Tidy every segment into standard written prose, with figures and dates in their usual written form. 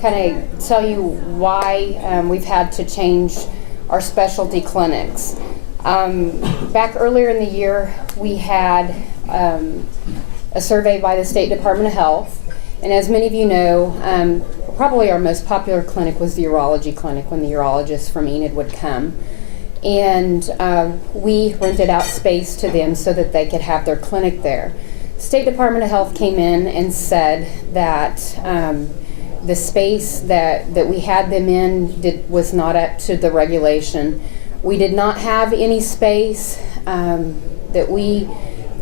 Kind of tell you why we've had to change our specialty clinics. Back earlier in the year, we had a survey by the State Department of Health, and as many of you know, probably our most popular clinic was the urology clinic when the urologists from Enid would come. And we rented out space to them so that they could have their clinic there. State Department of Health came in and said that the space that we had them in was not up to the regulation. We did not have any space that we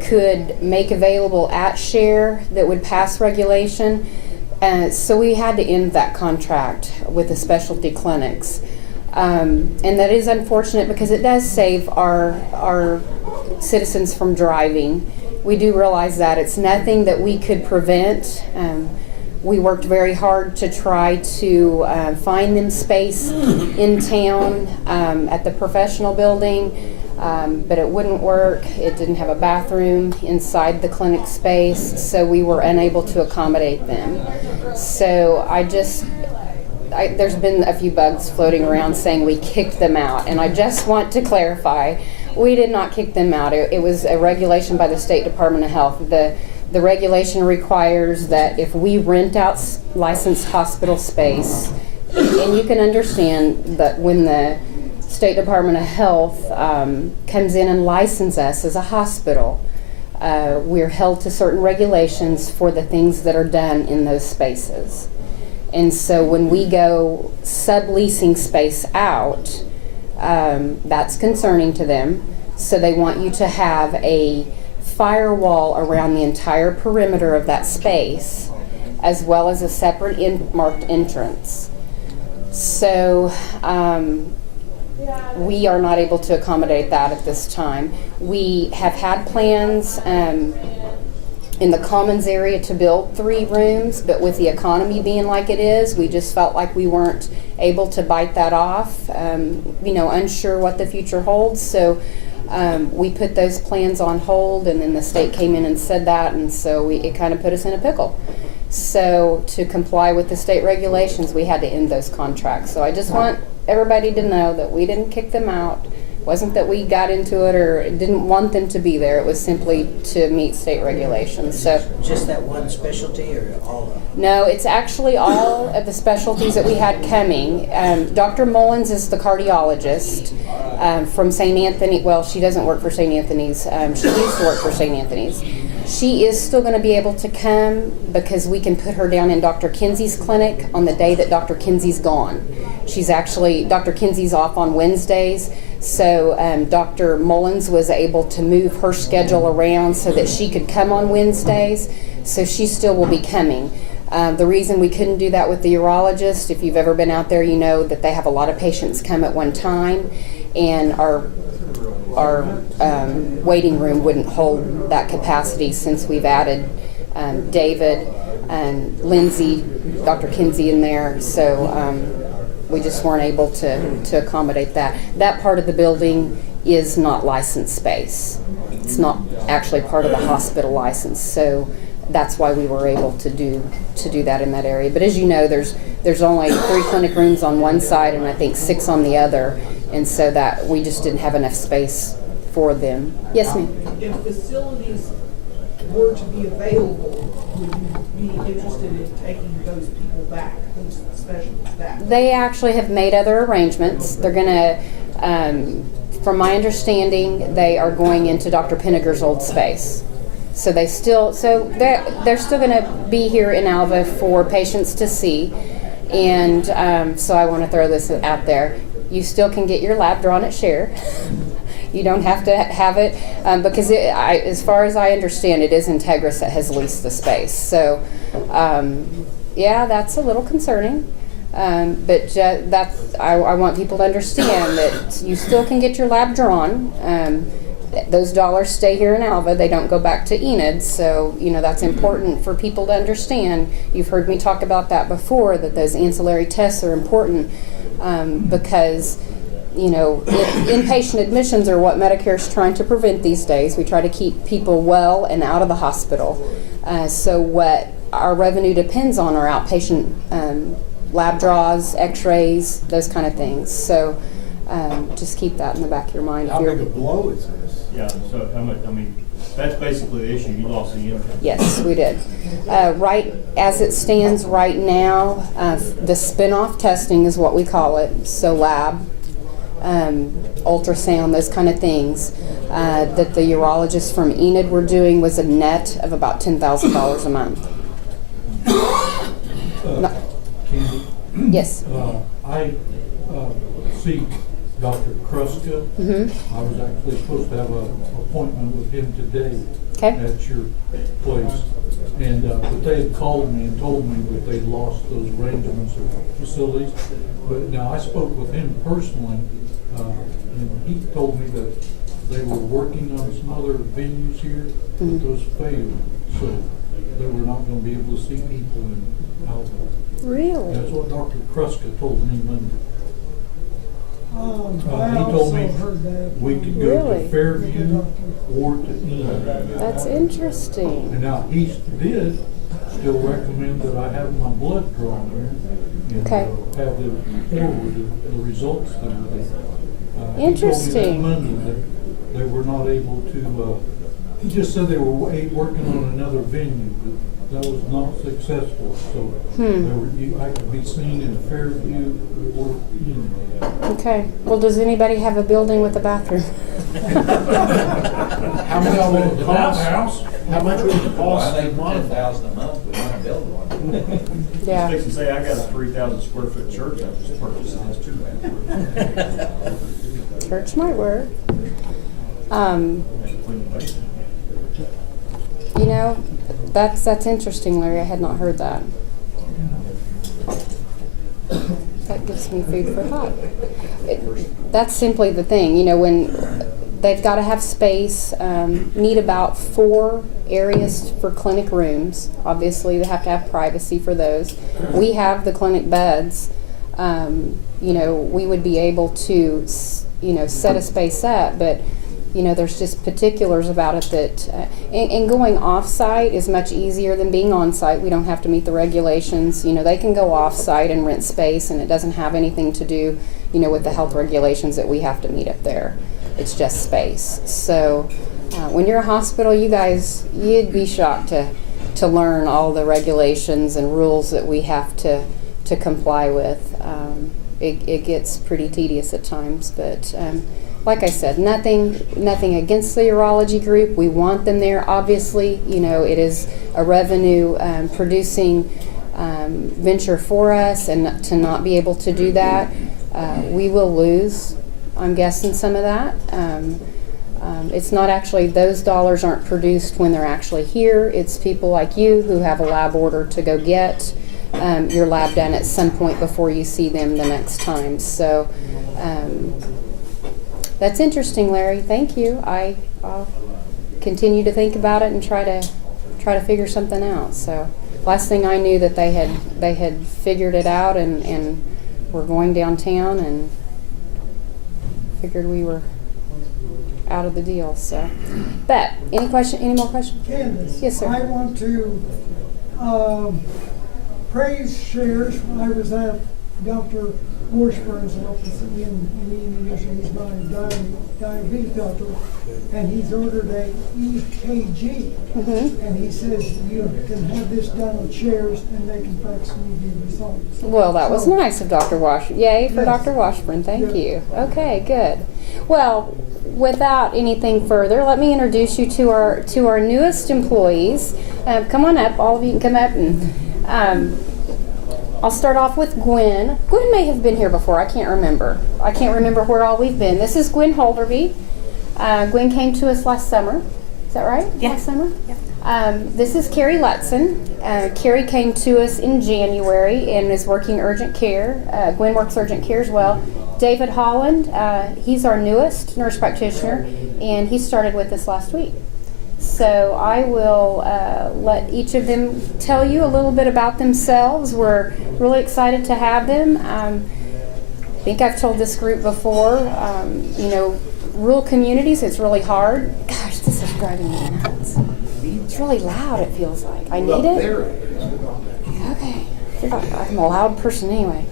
could make available at share that would pass regulation. So we had to end that contract with the specialty clinics. And that is unfortunate because it does save our citizens from driving. We do realize that it's nothing that we could prevent. We worked very hard to try to find them space in town at the professional building, but it wouldn't work. It didn't have a bathroom inside the clinic space, so we were unable to accommodate them. So there's been a few bugs floating around saying we kicked them out, and I just want to clarify, we did not kick them out. It was a regulation by the State Department of Health. The regulation requires that if we rent out licensed hospital space, and you can understand that when the State Department of Health comes in and licenses us as a hospital, we're held to certain regulations for the things that are done in those spaces. And so when we go subleasing space out, that's concerning to them. So they want you to have a firewall around the entire perimeter of that space, as well as a separate marked entrance. So we are not able to accommodate that at this time. We have had plans in the Commons area to build 3 rooms, but with the economy being like it is, we just felt like we weren't able to bite that off, unsure what the future holds. So we put those plans on hold, and then the state came in and said that, and so it kind of put us in a pickle. So to comply with the state regulations, we had to end those contracts. So I just want everybody to know that we didn't kick them out. It wasn't that we got into it or didn't want them to be there. It was simply to meet state regulations. So just that one specialty or all of them? No, it's actually all of the specialties that we had coming. Dr. Mullins is the cardiologist from St. Anthony. Well, she doesn't work for St. Anthony's. She used to work for St. Anthony's. She is still going to be able to come because we can put her down in Dr. Kinsey's clinic on the day that Dr. Kinsey's gone. Dr. Kinsey's off on Wednesdays, so Dr. Mullins was able to move her schedule around so that she could come on Wednesdays, so she still will be coming. The reason we couldn't do that with the urologist, if you've ever been out there, you know that they have a lot of patients come at one time, and our waiting room wouldn't hold that capacity since we've added David and Lindsay, Dr. Kinsey in there, so we just weren't able to accommodate that. That part of the building is not licensed space. It's not actually part of the hospital license, so that's why we were able to do that in that area. But as you know, there's only 3 clinic rooms on one side and I think 6 on the other, and so that we just didn't have enough space for them. Yes, ma'am. If facilities were to be available, would you be interested in taking those people back, those specialists back? They actually have made other arrangements. They're going to, from my understanding, they are going into Dr. Pinniger's old space. So they're still going to be here in Alva for patients to see, and so I want to throw this out there. You still can get your lab drawn at share. You don't have to have it because as far as I understand, it is Integris that has leased the space. So yeah, that's a little concerning. But I want people to understand that you still can get your lab drawn. Those dollars stay here in Alva. They don't go back to Enid. So, that's important for people to understand. You've heard me talk about that before, that those ancillary tests are important because, inpatient admissions are what Medicare is trying to prevent these days. We try to keep people well and out of the hospital. So what our revenue depends on our outpatient lab draws, x-rays, those kind of things. So just keep that in the back of your mind. How big a blow is this? Yeah, so how much, I mean, that's basically the issue, you lost the income. Yes, we did. Right as it stands right now, the spin-off testing is what we call it, so lab, ultrasound, those kind of things, that the urologists from Enid were doing was a net of about $10,000 a month. Candy, Yes. I see Dr. Kruska. I was actually supposed to have an appointment with him today Okay. at your place. And but they had called me and told me that they lost those arrangements of facilities. But now I spoke with him personally, and he told me that they were working on some other venues here, but those failed. So they were not going to be able to see people in Alabama. Really? That's what Dr. Kruska told me Monday. I He told me also heard that. we could go Really? to Fairview or to Enid. That's interesting. And now he did still recommend that I have my blood drawn there and Okay. have them forward the results that were there. He Interesting. told me that Monday that they were not able to, he just said they were working on another venue, but that was not successful. So I could be seen in Fairview or Enid. Okay. Well, does anybody have a building with a bathroom? How much would it cost? House? How much would it Well, I cost? think 10,000 a month, we want to build one. Yeah. Fix and say, I got a 3,000 square foot church I just purchased, it has 2 bathrooms. Church might work. You know, that's interesting, Larry. I had not heard that. That gives me food for thought. That's simply the thing, you know, when they've got to have space, need about 4 areas for clinic rooms. Obviously, they have to have privacy for those. We have the clinic beds. You know, we would be able to, you know, set a space up, but you know, there's just particulars about it that, and going off-site is much easier than being on-site. We don't have to meet the regulations. You know, they can go off-site and rent space, and it doesn't have anything to do, you know, with the health regulations that we have to meet up there. It's just space. So when you're a hospital, you guys, you'd be shocked to learn all the regulations and rules that we have to comply with. It gets pretty tedious at times, but like I said, nothing against the urology group. We want them there. Obviously, you know, it is a revenue producing venture for us, and to not be able to do that, we will lose, I'm guessing, some of that. It's not actually, those dollars aren't produced when they're actually here. It's people like you who have a lab order to go get your lab done at some point before you see them the next time. So that's interesting, Larry. Thank you. I'll continue to think about it and try to figure something out. So last thing I knew that they had figured it out and were going downtown and figured we were out of the deal. So, but any more questions? Candice. Yes, sir. I want to praise shares. I was at Dr. Washburn's office in Indian. He's my diabetes doctor, and he's ordered a EKG. And he says you can have this done with chairs, and they can fax me the results. Well, that was So- nice of Dr. Washburn. Yay for Yes. Dr. Washburn. Thank Yeah. you. Okay, good. Well, without anything further, let me introduce you to our newest employees. Come on up. All of you can come up, and I'll start off with Gwen. Gwen may have been here before. I can't remember. I can't remember where all we've been. This is Gwen Holderby. Gwen came to us last summer. Is that right? Yeah. Last summer? Yeah. This is Carrie Lutzen. Carrie came to us in January and is working urgent care. Gwen works urgent care as well. David Holland, he's our newest nurse practitioner, and he started with us last week. So I will let each of them tell you a little bit about themselves. We're really excited to have them. I think I've told this group before, you know, rural communities, it's really hard. Gosh, this is driving me nuts. It's really loud, it feels like. I need it. Okay. I'm a loud person anyway.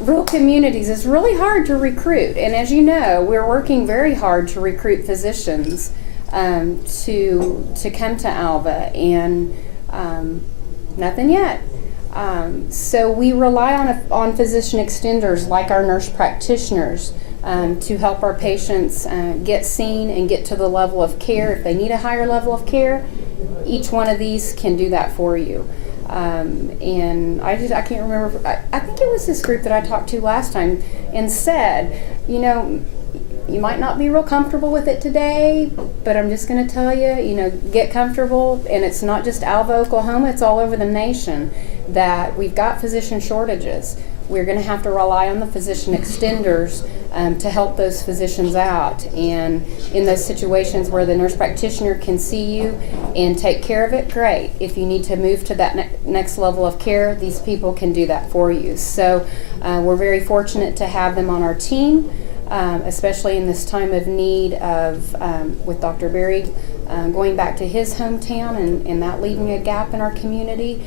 Rural communities is really hard to recruit, and as you know, we're working very hard to recruit physicians to come to Alva, and nothing yet. So we rely on physician extenders like our nurse practitioners to help our patients get seen and get to the level of care. If they need a higher level of care, each one of these can do that for you. And I can't remember, I think it was this group that I talked to last time and said, you know, you might not be real comfortable with it today, but I'm just going to tell you, you know, get comfortable. And it's not just Alva, Oklahoma, it's all over the nation that we've got physician shortages. We're going to have to rely on the physician extenders to help those physicians out. And in those situations where the nurse practitioner can see you and take care of it, great. If you need to move to that next level of care, these people can do that for you. So we're very fortunate to have them on our team, especially in this time of need of with Dr. Berry going back to his hometown and that leaving a gap in our community.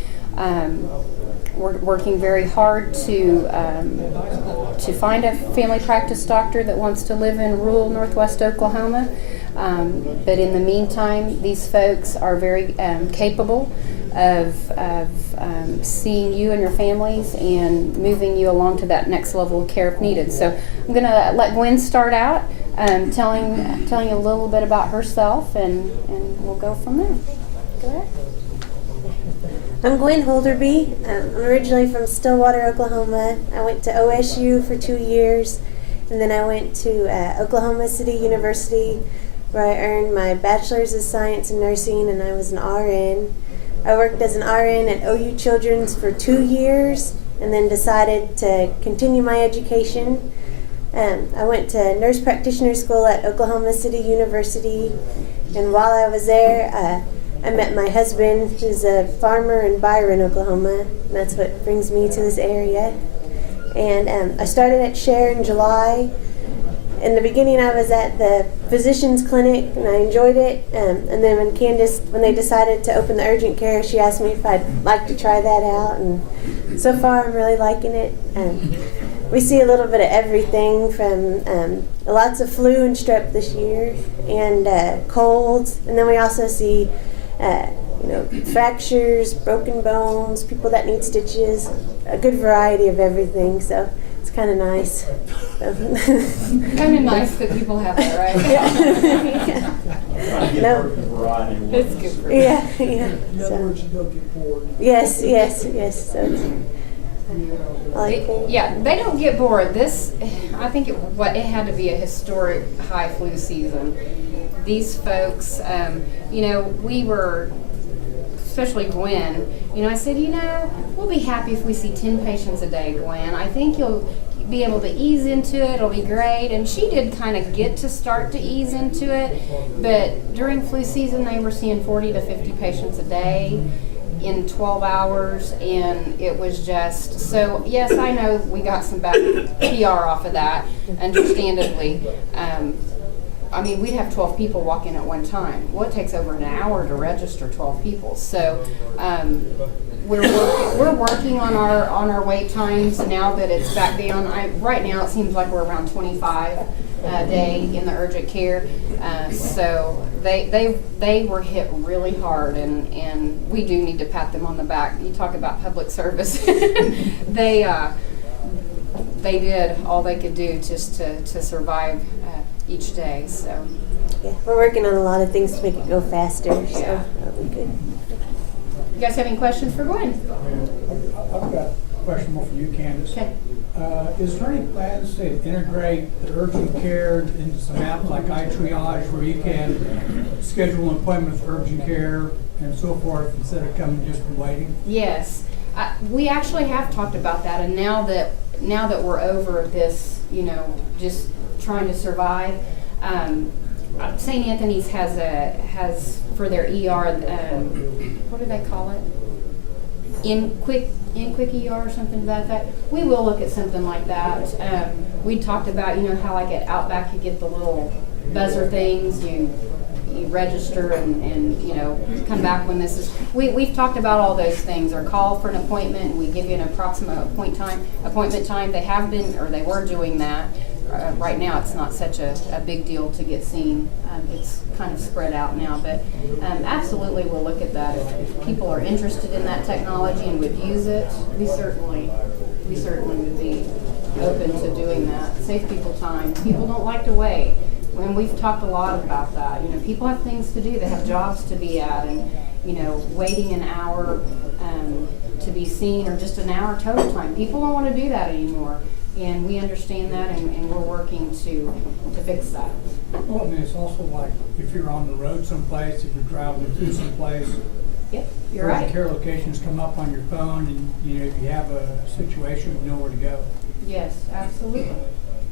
We're working very hard to find a family practice doctor that wants to live in rural northwest Oklahoma. But in the meantime, these folks are very capable of seeing you and your families and moving you along to that next level of care if needed. So I'm going to let Gwen start out telling you a little bit about herself, and we'll go from there. Go ahead. I'm Gwen Holderby. I'm originally from Stillwater, Oklahoma. I went to OSU for 2 years, and then I went to Oklahoma City University, where I earned my Bachelor's of Science in Nursing, and I was an RN. I worked as an RN at OU Children's for 2 years, and then decided to continue my education. I went to nurse practitioner school at Oklahoma City University, and while I was there, I met my husband, who's a farmer in Byron, Oklahoma, and that's what brings me to this area. And I started at Share in July. In the beginning, I was at the physician's clinic, and I enjoyed it. And then when they decided to open the urgent care, she asked me if I'd like to try that out. And so far, I'm really liking it. We see a little bit of everything from lots of flu and strep this year, and colds. And then we also see fractures, broken bones, people that need stitches, a good variety of everything. So it's kind of nice. Kind of nice that people have that, right? Yeah. No. It's good for you. Yeah. In other words, you don't get bored. Yes. So I like it. Yeah, they don't get bored. I think it had to be a historic high flu season. These folks, we were, especially Gwen, I said, we'll be happy if we see 10 patients a day, Gwen. I think you'll be able to ease into it. It'll be great. And she did kind of get to start to ease into it. But during flu season, they were seeing 40 to 50 patients a day in 12 hours. And it was just, so yes, I know we got some bad PR off of that, understandably. We'd have 12 people walk in at one time. Well, it takes over an hour to register 12 people. So we're working on our wait times now that it's back down. Right now it seems like we're around 25 a day in the urgent care. So they were hit really hard, and we do need to pat them on the back. You talk about public service. They did all they could do just to survive each day. So Yeah, we're working on a lot of things to make it go faster, so Yeah. that'll be good. you guys have any questions for Gwen? I've got a question more for you, Candice. Okay. Is there any plans to integrate the urgent care into some app like iTriage, where you can schedule an appointment for urgent care and so forth instead of coming just and waiting? Yes, we actually have talked about that, and now that we're over this, just trying to survive. St. Anthony's has for their ER, what do they call it? In quick ER or something to that effect. We will look at something like that. We talked about how like at Outback you get the little buzzer things. You you register and, you know, come back when this is, we've talked about all those things, or call for an appointment, and we give you an approximate appointment time. They have been, or they were doing that. Right now, it's not such a big deal to get seen. It's kind of spread out now, but absolutely we'll look at that. If people are interested in that technology and would use it, we certainly would be open to doing that. Save people time. People don't like to wait. And we've talked a lot about that. You know, people have things to do. They have jobs to be at, and you know, waiting an hour to be seen, or just an hour total time. People don't want to do that anymore, and we understand that, and we're working to fix that. Well, I mean, it's also like if you're on the road someplace, if you're traveling through someplace. Yep, you're urgent right. care locations come up on your phone, and you know, if you have a situation, you know where to go. Yes, absolutely.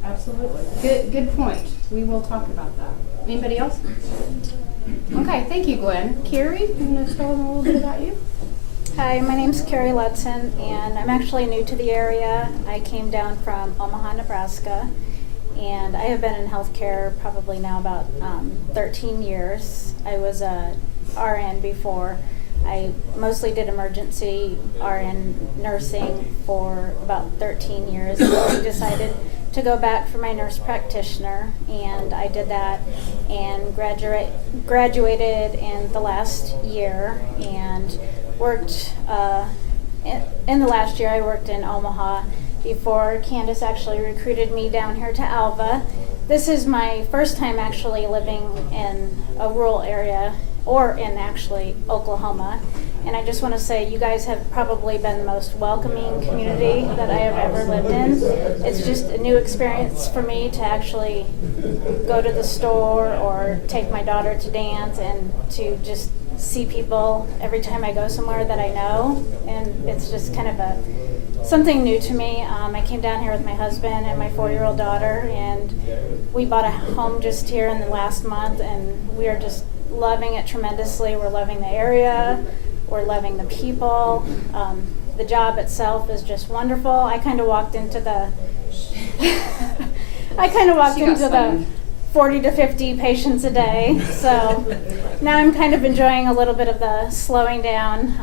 Absolutely. Good point. We will talk about that. Anybody else? Okay, thank you, Gwen. Carrie, you want to tell them a little bit about you? Hi, my name's Carrie Ludson, and I'm actually new to the area. I came down from Omaha, Nebraska, and I have been in healthcare probably now about 13 years. I was a RN before. I mostly did emergency RN nursing for about 13 years, and I decided to go back for my nurse practitioner, and I did that and graduated in the last year, and worked in the last year I worked in Omaha before Kandice actually recruited me down here to Alva. This is my first time actually living in a rural area, or in actually Oklahoma. And I just want to say you guys have probably been the most welcoming community that I have ever lived in. It's just a new experience for me to actually go to the store or take my daughter to dance, and to just see people every time I go somewhere that I know. And it's just kind of something new to me. I came down here with my husband and my 4-year-old daughter, and we bought a home just here in the last month, and we are just loving it tremendously. We're loving the area. We're loving the people. The job itself is just wonderful. I kind of walked into the 40 to 50 patients a day. So now I'm kind of enjoying a little bit of the slowing down.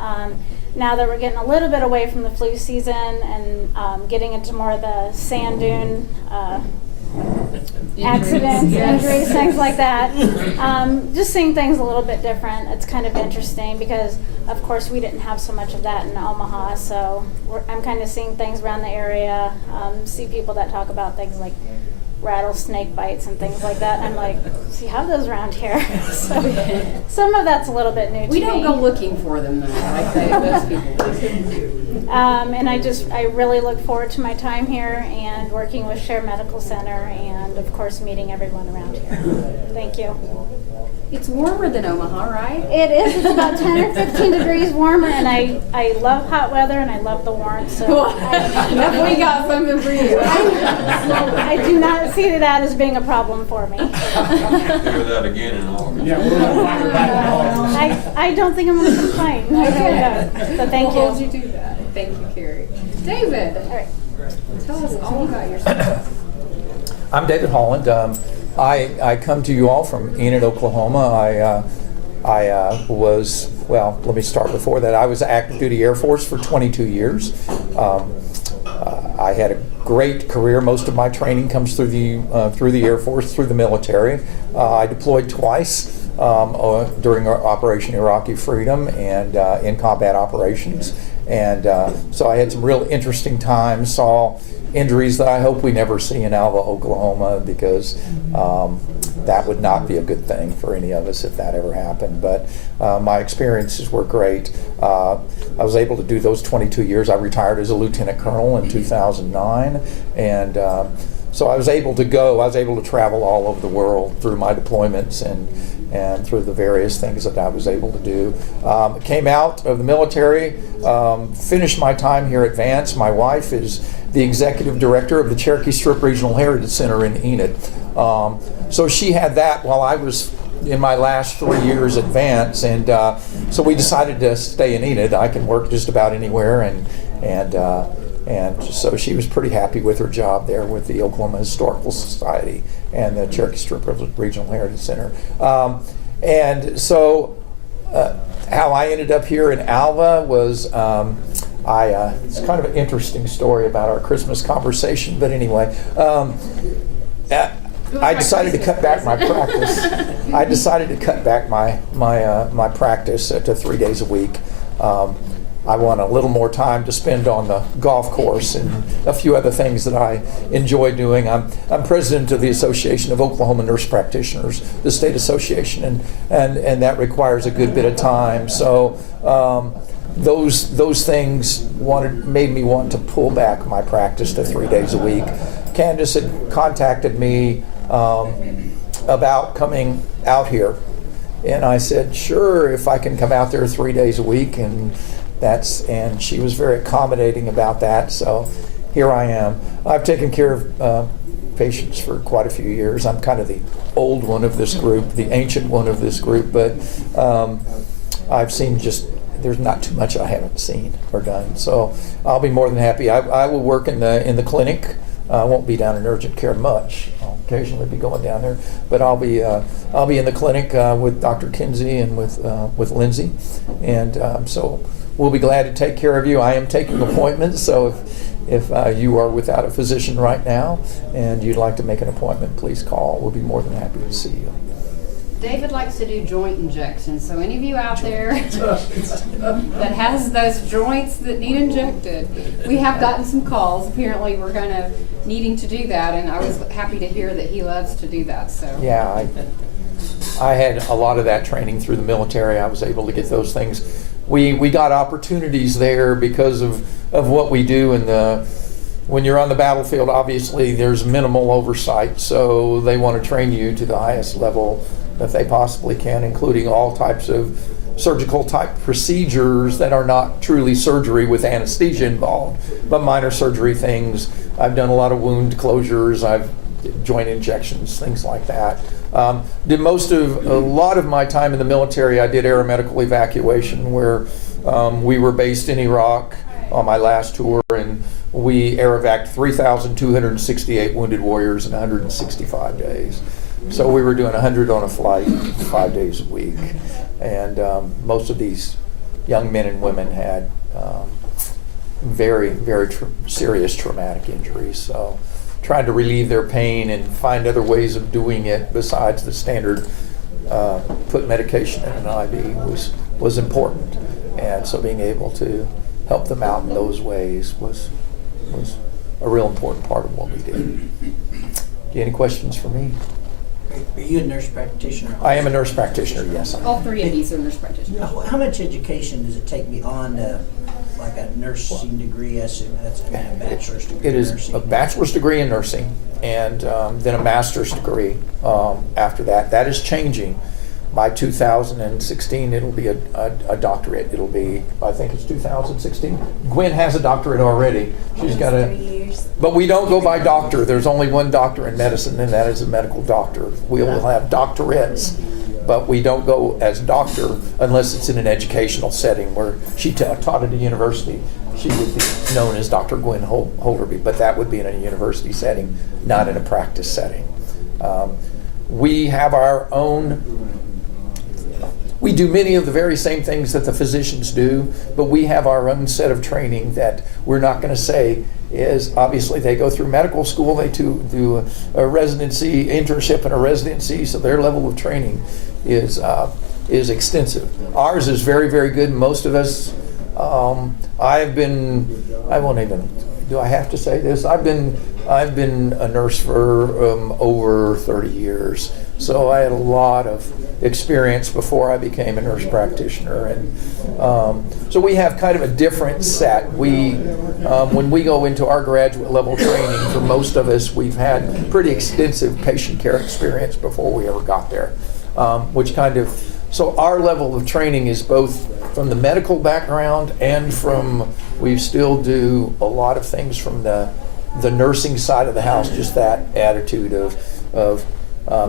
Now that we're getting a little bit away from the flu season and getting into more of the sand dune accidents, injuries, things like that. Just seeing things a little bit different. It's kind of interesting because, of course, we didn't have so much of that in Omaha. So I'm kind of seeing things around the area. See people that talk about things like rattlesnake bites and things like that. I'm like, see, have those around here. So some of that's a little bit new to me. We don't go looking for them, though, like most people do. And I really look forward to my time here and working with Share Medical Center, and of course meeting everyone around here. Thank you. It's warmer than Omaha, right? It is. It's about 10 or 15 degrees warmer, and I love hot weather and I love the warmth. So we got something for you. I do not see that as being a problem for me. Do that again in August. Yeah, we're gonna find her back in August. I don't think I'm going to complain. I really don't. So thank We'll you. hold you to that. Thank you, Carrie. David, All right. tell us all about yourself. I'm David Holland. I come to you all from Enid, Oklahoma. I was, well, let me start before that. I was active duty Air Force for 22 years. I had a great career. Most of my training comes through the Air Force, through the military. I deployed twice during Operation Iraqi Freedom and in combat operations. And so I had some real interesting times, saw injuries that I hope we never see in Alva, Oklahoma, because that would not be a good thing for any of us if that ever happened. But my experiences were great. I was able to do those 22 years. I retired as a lieutenant colonel in 2009, and so I was able to travel all over the world through my deployments and through the various things that I was able to do. Came out of the military, finished my time here at Vance. My wife is the executive director of the Cherokee Strip Regional Heritage Center in Enid. So she had that while I was in my last 3 years at Vance, and so we decided to stay in Enid. I can work just about anywhere, and so she was pretty happy with her job there with the Oklahoma Historical Society and the Cherokee Strip Regional Heritage Center. And so how I ended up here in Alva was, it's kind of an interesting story about our Christmas conversation, but anyway, I decided to cut back my practice. I decided to cut back my practice to 3 days a week. I want a little more time to spend on the golf course and a few other things that I enjoy doing. I'm president of the Association of Oklahoma Nurse Practitioners, the state association, and that requires a good bit of time. So those things made me want to pull back my practice to 3 days a week. Kandice had contacted me about coming out here, and I said, sure, if I can come out there 3 days a week, and she was very accommodating about that. So here I am. I've taken care of patients for quite a few years. I'm kind of the old one of this group, the ancient one of this group, but I've seen there's not too much I haven't seen or done. So I'll be more than happy. I will work in the clinic. I won't be down in urgent care much. I'll occasionally be going down there, but I'll be in the clinic with Dr. Kinsey and with Lindsay, and so we'll be glad to take care of you. I am taking appointments, so if you are without a physician right now and you'd like to make an appointment, please call. We'll be more than happy to see you. David likes to do joint injections, so any of you out there that has those joints that need injected, we have gotten some calls. Apparently we're needing to do that, and I was happy to hear that he loves to do that. So yeah, I had a lot of that training through the military. I was able to get those things. We got opportunities there because of what we do when you're on the battlefield. Obviously there's minimal oversight, so they want to train you to the highest level that they possibly can, including all types of surgical type procedures that are not truly surgery with anesthesia involved, but minor surgery things. I've done a lot of wound closures, I've joint injections, things like that. A lot of my time in the military, I did aeromedical evacuation, where we were based in Iraq on my last tour, and we air evac'd 3,268 wounded warriors in 165 days. So we were doing 100 on a flight 5 days a week, and most of these young men and women had very, very serious traumatic injuries. So trying to relieve their pain and find other ways of doing it besides the standard put medication in an IV was important, and so being able to help them out in those ways was a real important part of what we did. Any questions for me? Are you a nurse practitioner? I am a nurse practitioner, yes. all three of these are nurse practitioners. How much education does it take beyond like a nursing degree? I assume that's a bachelor's degree. It is nursing. a bachelor's degree in nursing, and then a master's degree after that. That is changing. By 2016, it'll be a doctorate. It'll be, I think it's 2016. Gwen has a doctorate already. She's got 3 years. But we don't go by doctor. There's only one doctor in medicine, and that is a medical doctor. We will have doctorates, but we don't go as doctor unless it's in an educational setting where she taught at a university. She would be known as Dr. Gwen Holderby, but that would be in a university setting, not in a practice setting. We have our own. We do many of the very same things that the physicians do, but we have our own set of training that we're not going to say is, obviously they go through medical school, they do a residency, internship and a residency, so their level of training is extensive. Ours is very, very good. Most of us, I won't even, do I have to say this? I've been a nurse for over 30 years. So I had a lot of experience before I became a nurse practitioner, and so we have kind of a different set. When we go into our graduate level training, for most of us, we've had pretty extensive patient care experience before we ever got there, so our level of training is both from the medical background and we still do a lot of things from the nursing side of the house, just that attitude of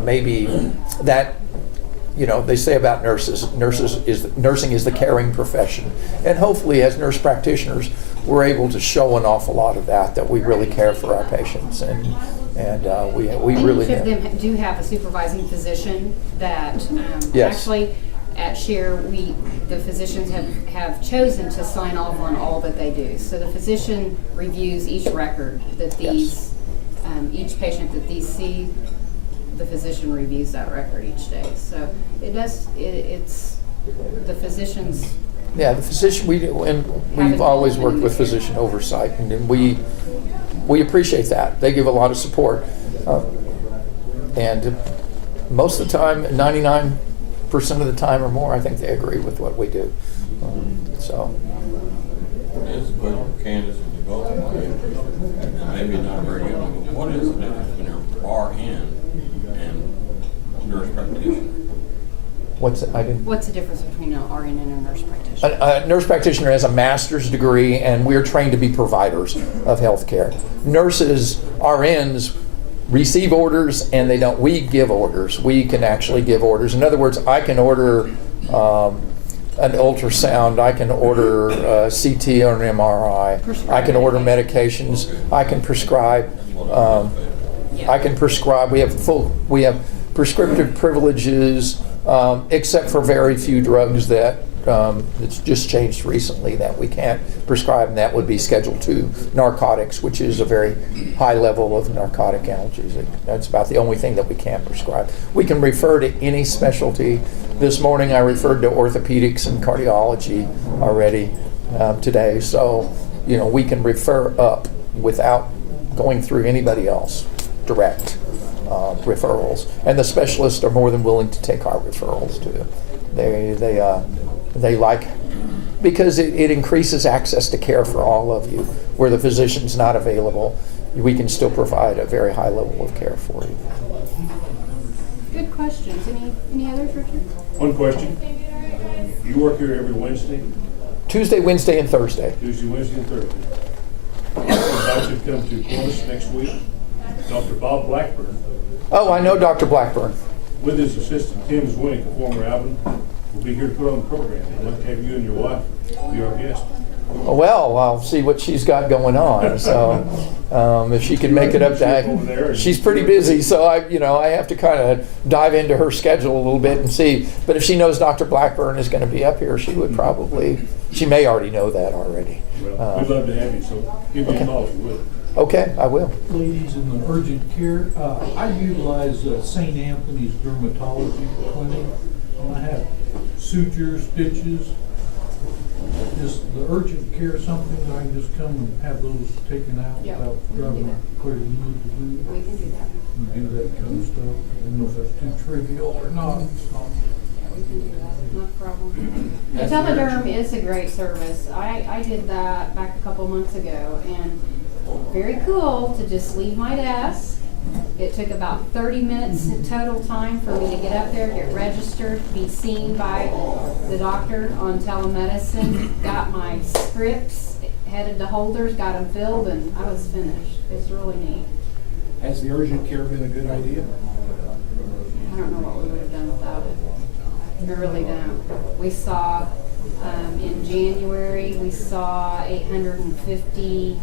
maybe that, they say about nursing is the caring profession. And hopefully as nurse practitioners, we're able to show an awful lot of that we really care for our patients. And And we And really each of them do have a supervising physician that, Yes. actually, at SHARE, the physicians have chosen to sign off on all that they do. So the physician reviews each record that these, each patient that these see, the physician reviews that record each day. So it's the physicians. Yeah, the physician, we've always worked with physician oversight, and we appreciate that. They give a lot of support. And most of the time, 99% of the time or more, I think they agree with what we do. So. It's a question for Kandice and development, and maybe not very good one, but what is the difference between an RN and nurse practitioner? What's What's the difference between an RN and a nurse practitioner? A nurse practitioner has a master's degree, and we're trained to be providers of health care. Nurses, RNs, receive orders, and we give orders. We can actually give orders. In other words, I can order an ultrasound, I can order a CT or an MRI, I can order medications, I can prescribe. We have prescriptive privileges, except for very few drugs that it's just changed recently that we can't prescribe, and that would be Schedule II narcotics, which is a very high level of narcotic analgesic. That's about the only thing that we can't prescribe. We can refer to any specialty. This morning I referred to orthopedics and cardiology already today, so we can refer up without going through anybody else, direct referrals, and the specialists are more than willing to take our referrals too. They like, because it increases access to care for all of you. Where the physician's not available, we can still provide a very high level of care for you. Good questions. Any others, Richard? One question. You work here every Wednesday? Tuesday, Wednesday, and Thursday. Tuesday, Wednesday, and Thursday. I invite you to come to Columbus next week. Dr. Bob Blackburn. Oh, I know Dr. Blackburn. With his assistant, Tim Zwinnick, a former Alvin, will be here to put on the program. I'd like to have you and your wife be our guest. Well, I'll see what she's got going on. So if she can make it up to, she's pretty busy. So I have to kind of dive into her schedule a little bit and see. But if she knows Dr. Blackburn is going to be up here, she may already know that already. Well, we'd love to have you. So give me a call if you would. Okay, I will. Ladies in the urgent care, I utilize St. Anthony's Dermatology Clinic, and I have sutures, stitches. Is the urgent care something that I can just come and have those taken out without driving clear to you to do? We can do that. You do that kind of stuff. I don't know if that's too trivial or not. We can do that. No problem. The Telederm is a great service. I did that back a couple months ago, and very cool to just leave my desk. It took about 30 minutes in total time for me to get up there, get registered, be seen by the doctor on telemedicine, got my scripts, headed to holders, got them filled, and I was finished. It's really neat. Has the urgent care been a good idea? I don't know what we would have done without it. I really don't. We saw, in January, we saw 853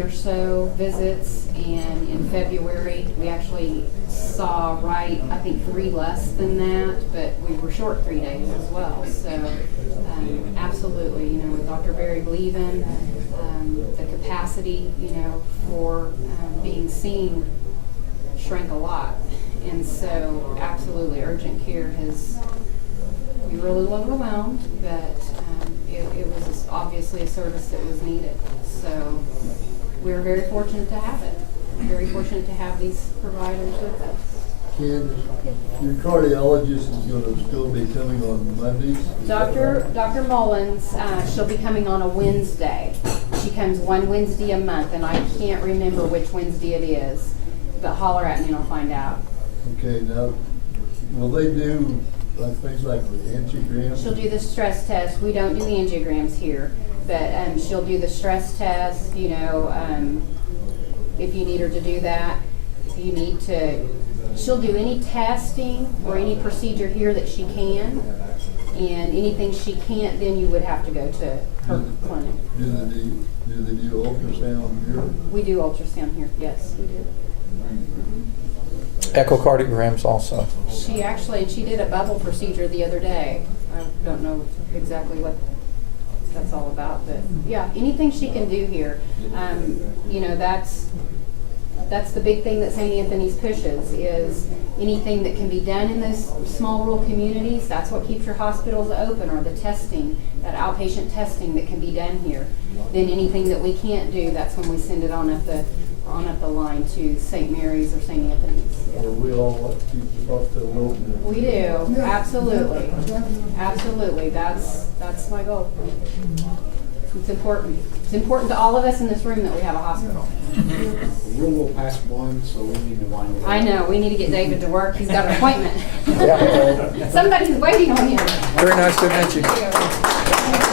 or so visits, and in February we actually saw I think 3 less than that, but we were short 3 days as well. So absolutely, with Dr. Barry Gleaven, the capacity for being seen shrank a lot, and so absolutely urgent care we were a little overwhelmed, but it was obviously a service that was needed. So we're very fortunate to have it. Very fortunate to have these providers with us. Ken, your cardiologist is going to still be coming on Mondays? Dr. Mullins, she'll be coming on a Wednesday. She comes one Wednesday a month, and I can't remember which Wednesday it is, but holler at me and I'll find out. Okay, now, will they do things like angiograms? She'll do the stress test. We don't do angiograms here, but she'll do the stress test, if you need her to do that. If you need to, she'll do any testing or any procedure here that she can. And anything she can't, then you would have to go to her clinic. Do they do ultrasound here? We do ultrasound here, yes, we do. Echocardiograms also. She did a bubble procedure the other day. I don't know exactly what that's all about, but yeah, anything she can do here. You know, that's the big thing that St. Anthony's pushes, is anything that can be done in those small rural communities. That's what keeps your hospitals open, or the testing, that outpatient testing that can be done here. Then anything that we can't do, that's when we send it on up the line to St. Mary's or St. Anthony's. Or we all want to keep the hospital open? We do, absolutely, absolutely. That's my goal. It's important. It's important to all of us in this room that we have a hospital. We're a little past one, so we need to wind it up. I know, we need to get David to work. He's got an appointment. Yeah. Somebody's waiting on him. Very nice to meet you. Thank you.